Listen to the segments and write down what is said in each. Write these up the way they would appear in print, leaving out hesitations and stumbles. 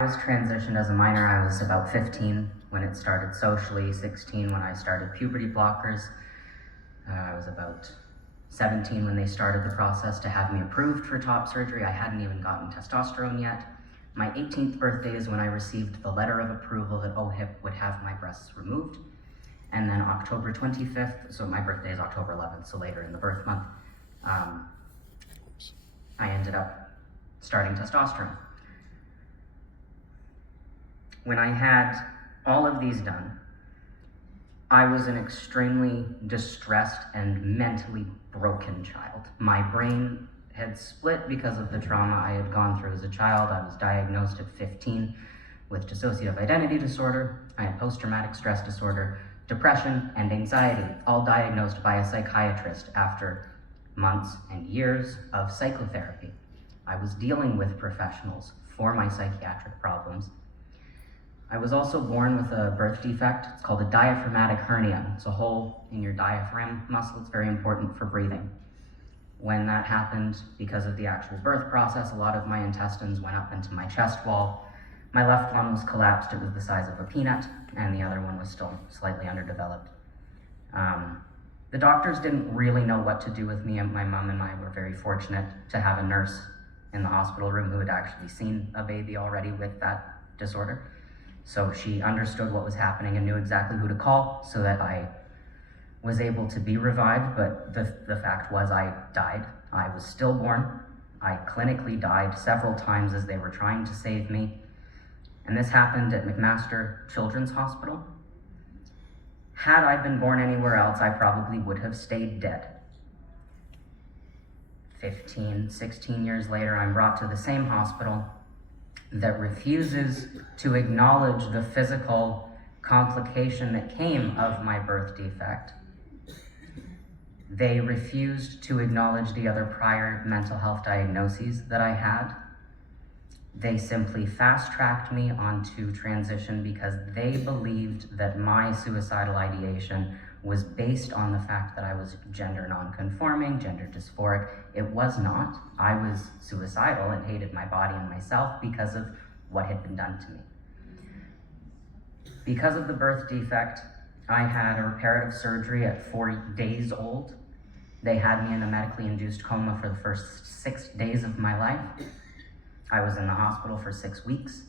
I was transitioned as a minor. I was about 15 when it started socially, 16 when I started puberty blockers. I was about 17 when they started the process to have me approved for top surgery. I hadn't even gotten testosterone yet. My 18th birthday is when I received the letter of approval that OHIP would have my breasts removed. And then October 25th, so my birthday is October 11th, so later in the birth month, I ended up starting testosterone. When I had all of these done, I was an extremely distressed and mentally broken child. My brain had split because of the trauma I had gone through as a child. I was diagnosed at 15 with dissociative identity disorder. I had post-traumatic stress disorder, depression, and anxiety, all diagnosed by a psychiatrist after months and years of psychotherapy. I was dealing with professionals for my psychiatric problems. I was also born with a birth defect. It's called a diaphragmatic hernia. It's a hole in your diaphragm muscle. It's very important for breathing. When that happened, because of the actual birth process, a lot of my intestines went up into my chest wall. My left lung was collapsed. It was the size of a peanut, and the other one was still slightly underdeveloped. The doctors didn't really know what to do with me, and my mom and I were very fortunate to have a nurse in the hospital room who had actually seen a baby already with that disorder. So she understood what was happening and knew exactly who to call so that I was able to be revived, but the fact was I died. I was stillborn. I clinically died several times as they were trying to save me. And this happened at McMaster Children's Hospital. Had I been born anywhere else, I probably would have stayed dead. 15, 16 years later, I'm brought to the same hospital that refuses to acknowledge the physical complication that came of my birth defect. They refused to acknowledge the other prior mental health diagnoses that I had. They simply fast-tracked me onto transition because they believed that my suicidal ideation was based on the fact that I was gender non-conforming, gender dysphoric. It was not. I was suicidal and hated my body and myself because of what had been done to me. Because of the birth defect, I had a reparative surgery at 40 days old. They had me in a medically induced coma for the first 6 days of my life. I was in the hospital for 6 weeks.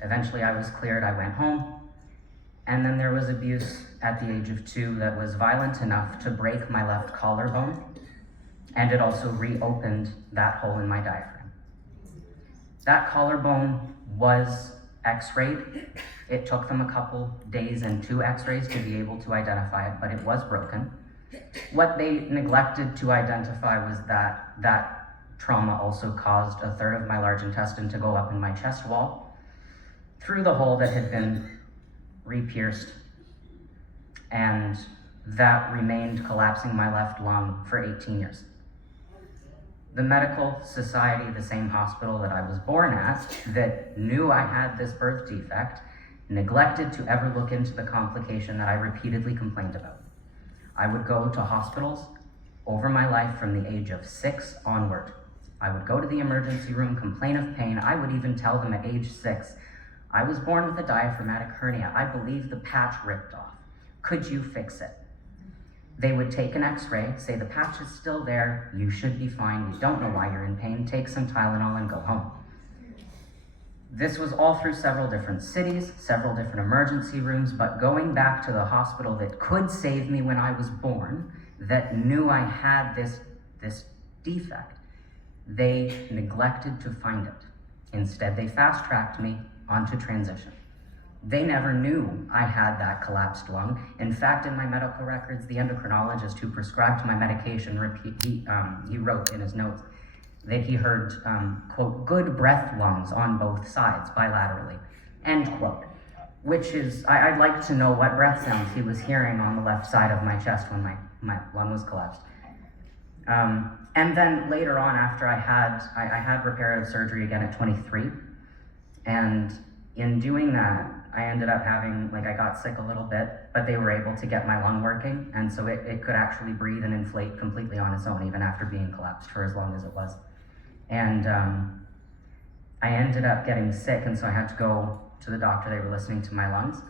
Eventually I was cleared, I went home. And then there was abuse at the age of 2 that was violent enough to break my left collarbone, and it also reopened that hole in my diaphragm. That collarbone was x-rayed. It took them a couple days and 2 x-rays to be able to identify it, but it was broken. What they neglected to identify was that that trauma also caused a third of my large intestine to go up in my chest wall through the hole that had been re-pierced, and that remained collapsing my left lung for 18 years. The medical society, the same hospital that I was born at, that knew I had this birth defect, neglected to ever look into the complication that I repeatedly complained about. I would go to hospitals over my life from the age of 6 onward. I would go to the emergency room, complain of pain. I would even tell them at age 6, I was born with a diaphragmatic hernia. I believe the patch ripped off. Could you fix it? They would take an x-ray, say the patch is still there, you should be fine, we don't know why you're in pain, take some Tylenol and go home. This was all through several different cities, several different emergency rooms, but going back to the hospital that could save me when I was born, that knew I had this defect, they neglected to find it. Instead, they fast-tracked me onto transition. They never knew I had that collapsed lung. In fact, in my medical records, the endocrinologist who prescribed my medication, he wrote in his notes that he heard, quote, good breath lungs on both sides, bilaterally, end quote. Which is, I'd like to know what breath sounds he was hearing on the left side of my chest when my lung was collapsed. And then later on, after I had reparative surgery again at 23, and in doing that, I ended up having, I got sick a little bit, but they were able to get my lung working, and so it could actually breathe and inflate completely on its own, even after being collapsed for as long as it was. And I ended up getting sick, and so I had to go to the doctor. They were listening to my lungs.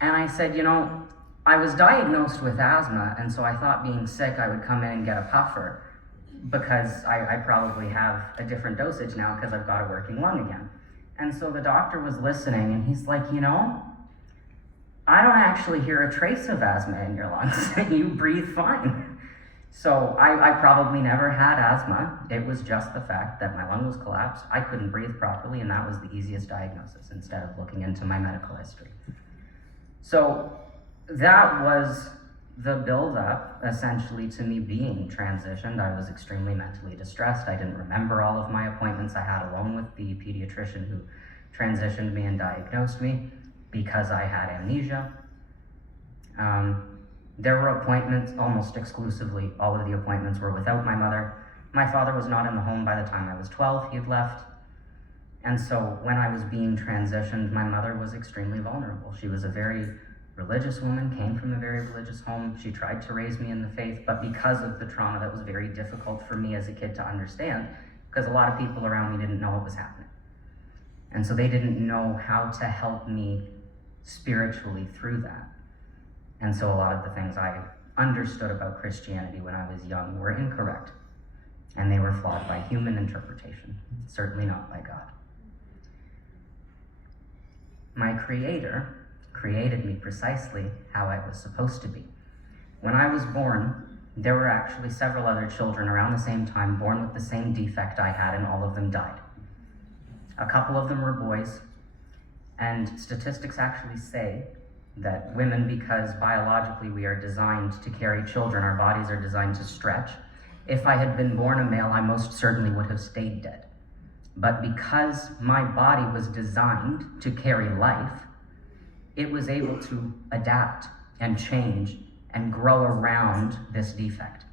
And I said, I was diagnosed with asthma, and so I thought being sick I would come in and get a puffer, because I probably have a different dosage now because I've got a working lung again. And so the doctor was listening, and he's like, I don't actually hear a trace of asthma in your lungs. You breathe fine. So I probably never had asthma. It was just the fact that my lung was collapsed. I couldn't breathe properly, and that was the easiest diagnosis instead of looking into my medical history. So that was the build-up, essentially, to me being transitioned. I was extremely mentally distressed. I didn't remember all of my appointments I had alone with the pediatrician who transitioned me and diagnosed me because I had amnesia. There were appointments, almost exclusively, all of the appointments were without my mother. My father was not in the home by the time I was 12, he had left. And so when I was being transitioned, my mother was extremely vulnerable. She was a very religious woman, came from a very religious home. She tried to raise me in the faith, but because of the trauma, that was very difficult for me as a kid to understand, because a lot of people around me didn't know what was happening. And so they didn't know how to help me spiritually through that. And so a lot of the things I understood about Christianity when I was young were incorrect, and they were flawed by human interpretation, certainly not by God. My Creator created me precisely how I was supposed to be. When I was born, there were actually several other children around the same time born with the same defect I had, and all of them died. A couple of them were boys, and statistics actually say that women, because biologically we are designed to carry children, our bodies are designed to stretch. If I had been born a male, I most certainly would have stayed dead. But because my body was designed to carry life, it was able to adapt and change and grow around this defect.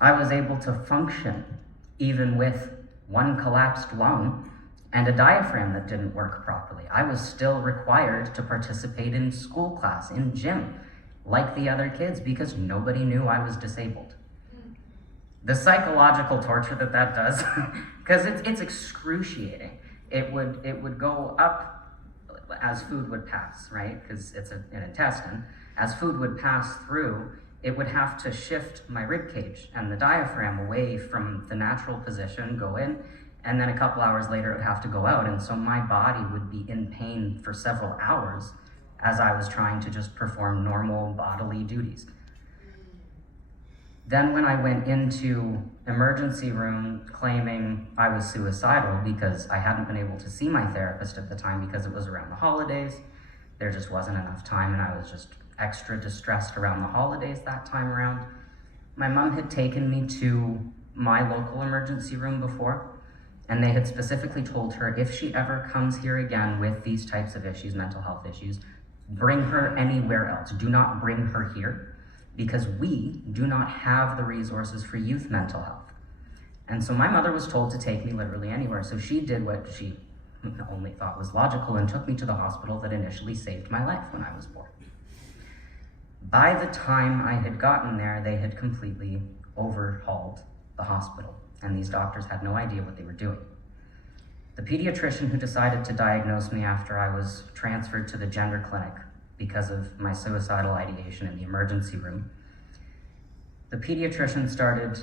I was able to function even with one collapsed lung and a diaphragm that didn't work properly. I was still required to participate in school class, in gym, like the other kids, because nobody knew I was disabled. The psychological torture that does, because it's excruciating. It would go up as food would pass, right? Because it's an intestine. As food would pass through, it would have to shift my rib cage and the diaphragm away from the natural position, go in, and then a couple hours later it would have to go out. And so my body would be in pain for several hours as I was trying to just perform normal bodily duties. Then when I went into emergency room claiming I was suicidal because I hadn't been able to see my therapist at the time because it was around the holidays, there just wasn't enough time, and I was just extra distressed around the holidays that time around. My mom had taken me to my local emergency room before, and they had specifically told her if she ever comes here again with these types of issues, mental health issues, bring her anywhere else. Do not bring her here, because we do not have the resources for youth mental health. And so my mother was told to take me literally anywhere. So she did what she only thought was logical and took me to the hospital that initially saved my life when I was born. By the time I had gotten there, they had completely overhauled the hospital, and these doctors had no idea what they were doing. The pediatrician who decided to diagnose me after I was transferred to the gender clinic because of my suicidal ideation in the emergency room, the pediatrician started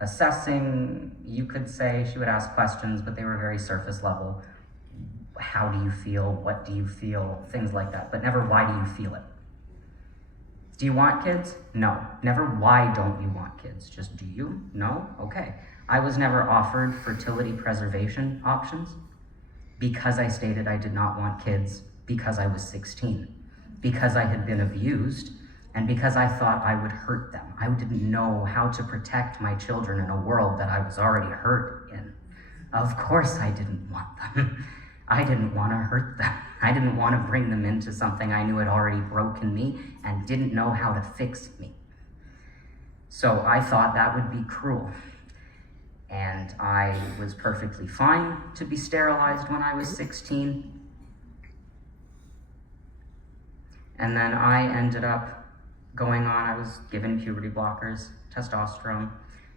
assessing. You could say she would ask questions, but they were very surface level. How do you feel? What do you feel? Things like that, but never why do you feel it? Do you want kids? No. Never why don't you want kids? Just do you? No? Okay. I was never offered fertility preservation options because I stated I did not want kids because I was 16, because I had been abused, and because I thought I would hurt them. I didn't know how to protect my children in a world that I was already hurt in. Of course I didn't want them. I didn't want to hurt them. I didn't want to bring them into something I knew had already broken me and didn't know how to fix me. So I thought that would be cruel. And I was perfectly fine to be sterilized when I was 16. And then I ended up going on, I was given puberty blockers, testosterone,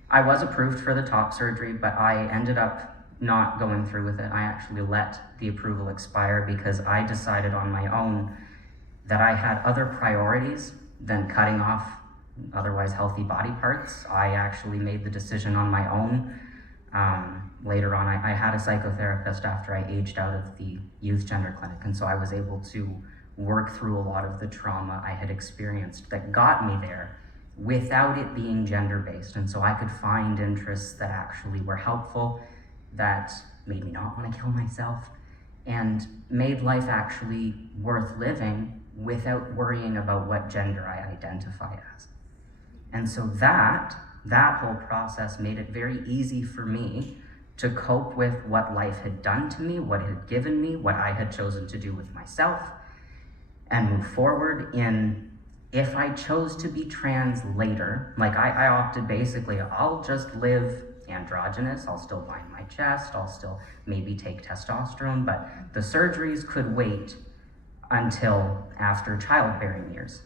I was approved for the top surgery, but I ended up not going through with it. I actually let the approval expire because I decided on my own that I had other priorities than cutting off otherwise healthy body parts. I actually made the decision on my own. Later on, I had a psychotherapist after I aged out of the youth gender clinic, and so I was able to work through a lot of the trauma I had experienced that got me there without it being gender-based. And so I could find interests that actually were helpful, that made me not want to kill myself, and made life actually worth living without worrying about what gender I identify as. And so that whole process made it very easy for me to cope with what life had done to me, what it had given me, what I had chosen to do with myself, and move forward in, if I chose to be trans later, like I opted basically, I'll just live androgynous, I'll still bind my chest, I'll still maybe take testosterone, but the surgeries could wait until after childbearing years.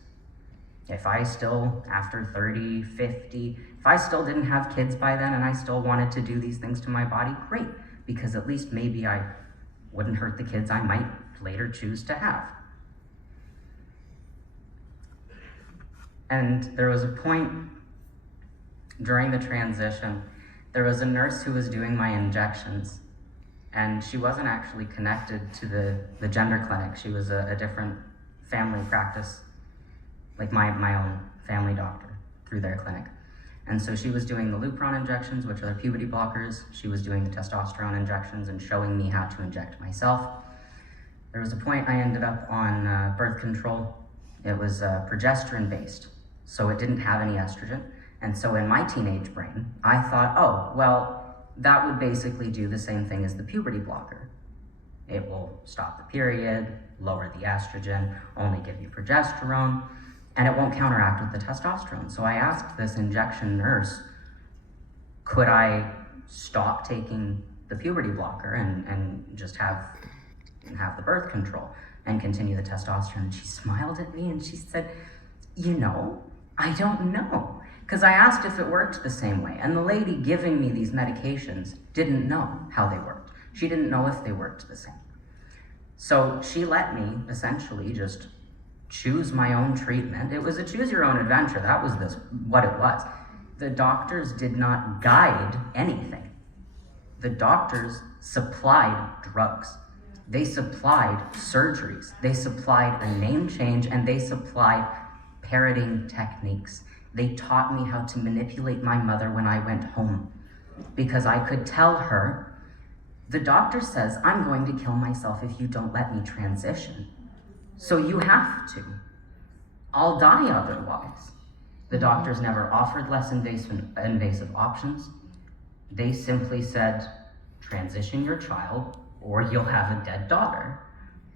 If I still, after 30, 50, if I still didn't have kids by then and I still wanted to do these things to my body, great, because at least maybe I wouldn't hurt the kids I might later choose to have. And there was a point during the transition, there was a nurse who was doing my injections, and she wasn't actually connected to the gender clinic. She was a different family practice, like my own family doctor through their clinic. And so she was doing the Lupron injections, which are the puberty blockers. She was doing the testosterone injections and showing me how to inject myself. There was a point I ended up on birth control. It was progesterone based, so it didn't have any estrogen. And so in my teenage brain, I thought, oh, well, that would basically do the same thing as the puberty blocker. It will stop the period, lower the estrogen, only give you progesterone, and it won't counteract with the testosterone. So I asked this injection nurse, could I stop taking the puberty blocker and just have the birth control and continue the testosterone? And she smiled at me and she said, you know, I don't know. Because I asked if it worked the same way, and the lady giving me these medications didn't know how they worked. She didn't know if they worked the same. So she let me essentially just choose my own treatment. It was a choose your own adventure. That was what it was. The doctors did not guide anything. The doctors supplied drugs. They supplied surgeries. They supplied a name change, and they supplied parroting techniques. They taught me how to manipulate my mother when I went home, because I could tell her, the doctor says I'm going to kill myself if you don't let me transition. So you have to. I'll die otherwise. The doctors never offered less invasive options. They simply said, transition your child or you'll have a dead daughter.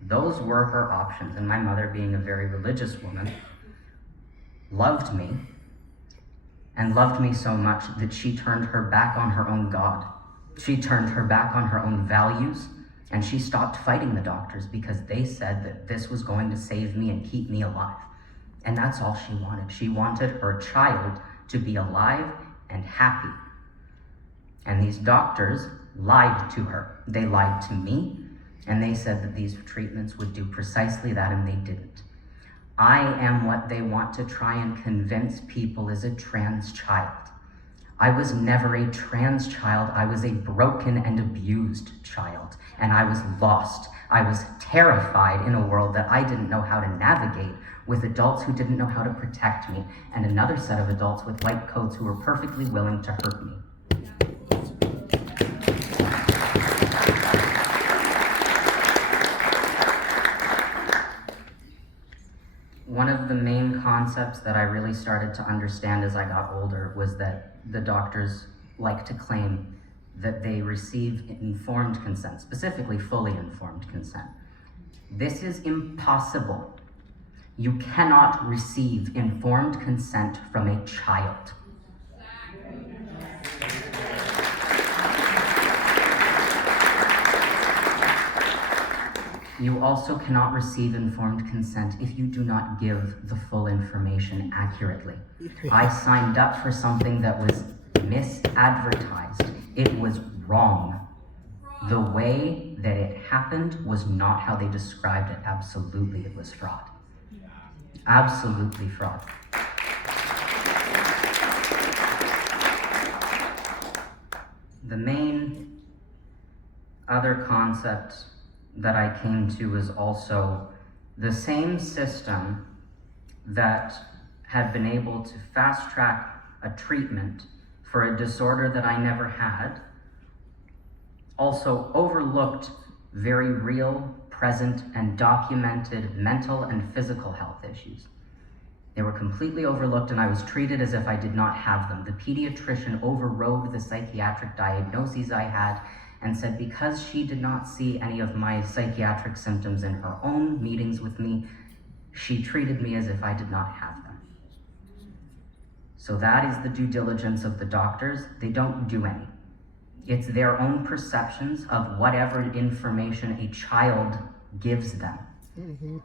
Those were her options, and my mother, being a very religious woman, loved me, and loved me so much that she turned her back on her own God. She turned her back on her own values, and she stopped fighting the doctors because they said that this was going to save me and keep me alive. And that's all she wanted. She wanted her child to be alive and happy. And these doctors lied to her. They lied to me, and they said that these treatments would do precisely that, and they didn't. I am what they want to try and convince people is a trans child. I was never a trans child. I was a broken and abused child, and I was lost. I was terrified in a world that I didn't know how to navigate, with adults who didn't know how to protect me, and another set of adults with white coats who were perfectly willing to hurt me. One of the main concepts that I really started to understand as I got older was that the doctors like to claim that they receive informed consent, specifically fully informed consent. This is impossible. You cannot receive informed consent from a child. You also cannot receive informed consent if you do not give the full information accurately. I signed up for something that was misadvertised. It was wrong. The way that it happened was not how they described it. Absolutely, it was fraud. Absolutely fraud. The main other concept that I came to was also the same system that had been able to fast track a treatment for a disorder that I never had, also overlooked very real, present, and documented mental and physical health issues. They were completely overlooked, and I was treated as if I did not have them. The pediatrician overrode the psychiatric diagnoses I had and said because she did not see any of my psychiatric symptoms in her own meetings with me, she treated me as if I did not have them. So that is the due diligence of the doctors. They don't do any. It's their own perceptions of whatever information a child gives them. Mm-hmm.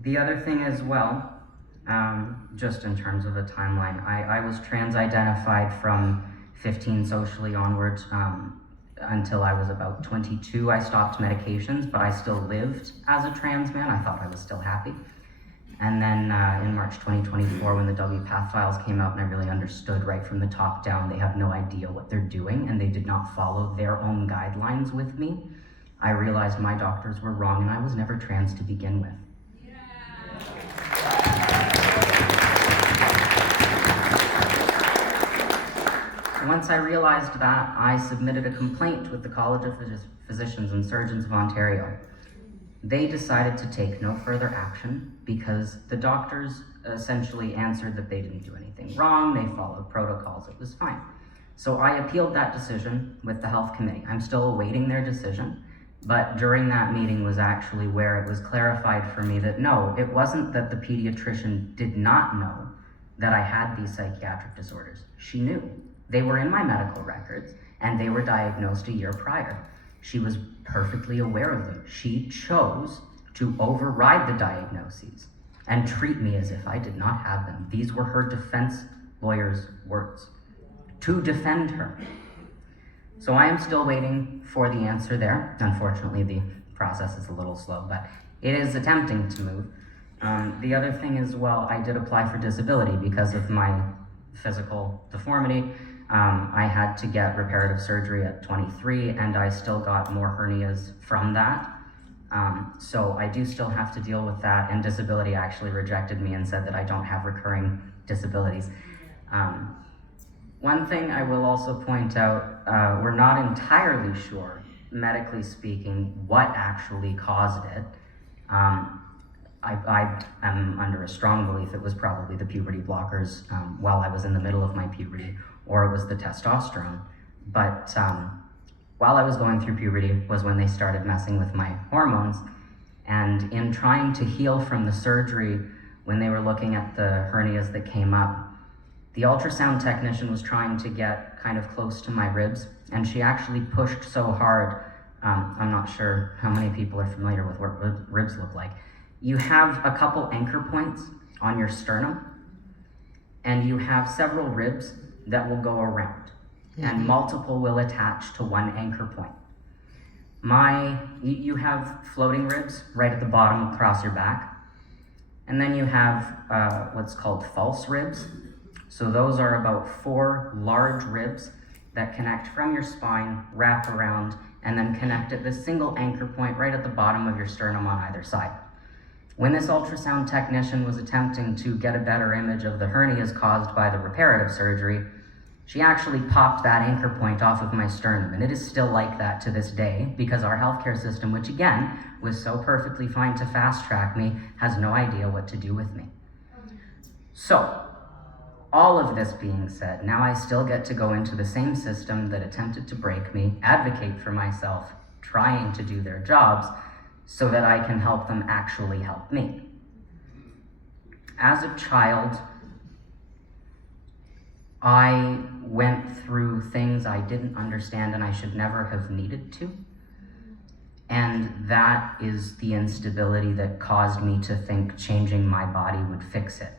The other thing as well, just in terms of a timeline, I was trans-identified from 15 socially onwards until I was about 22. I stopped medications, but I still lived as a trans man. I thought I was still happy. And then in March 2024, when the WPATH files came out and I really understood right from the top down, they have no idea what they're doing and they did not follow their own guidelines with me, I realized my doctors were wrong and I was never trans to begin with. Once I realized that, I submitted a complaint with the College of Physicians and Surgeons of Ontario. They decided to take no further action because the doctors essentially answered that they didn't do anything wrong, they followed protocols, it was fine. So I appealed that decision with the health committee. I'm still awaiting their decision, but during that meeting was actually where it was clarified for me that no, it wasn't that the pediatrician did not know that I had these psychiatric disorders. She knew. They were in my medical records and they were diagnosed a year prior. She was perfectly aware of them. She chose to override the diagnoses and treat me as if I did not have them. These were her defense lawyer's words to defend her. So I am still waiting for the answer there. Unfortunately, the process is a little slow, but it is attempting to move. The other thing as well, I did apply for disability because of my physical deformity. I had to get reparative surgery at 23 and I still got more hernias from that. So I do still have to deal with that, and disability actually rejected me and said that I don't have recurring disabilities. One thing I will also point out, we're not entirely sure, medically speaking, what actually caused it. I am under a strong belief it was probably the puberty blockers while I was in the middle of my puberty, or it was the testosterone. But while I was going through puberty was when they started messing with my hormones. And in trying to heal from the surgery, when they were looking at the hernias that came up, the ultrasound technician was trying to get kind of close to my ribs, and she actually pushed so hard. I'm not sure how many people are familiar with what ribs look like. You have a couple anchor points on your sternum, and you have several ribs that will go around, and multiple will attach to one anchor point. You have floating ribs right at the bottom across your back, and then you have what's called false ribs. So those are about 4 large ribs that connect from your spine, wrap around, and then connect at this single anchor point right at the bottom of your sternum on either side. When this ultrasound technician was attempting to get a better image of the hernias caused by the reparative surgery, she actually popped that anchor point off of my sternum, and it is still like that to this day because our healthcare system, which again was so perfectly fine to fast track me, has no idea what to do with me. So, all of this being said, now I still get to go into the same system that attempted to break me, advocate for myself, trying to do their jobs, so that I can help them actually help me. As a child, I went through things I didn't understand and I should never have needed to. And that is the instability that caused me to think changing my body would fix it.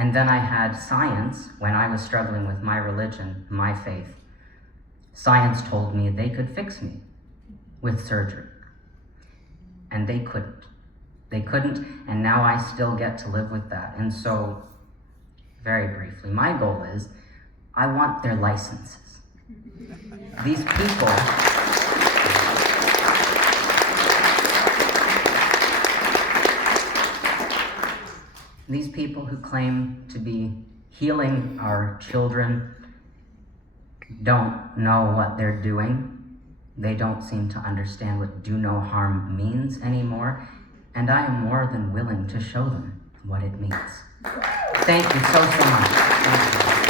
And then I had science when I was struggling with my religion, my faith. Science told me they could fix me with surgery. And they couldn't. They couldn't, and now I still get to live with that. And so, very briefly, my goal is, I want their licenses. These people who claim to be healing our children don't know what they're doing. They don't seem to understand what do no harm means anymore, and I am more than willing to show them what it means. Thank you so much. Thank you.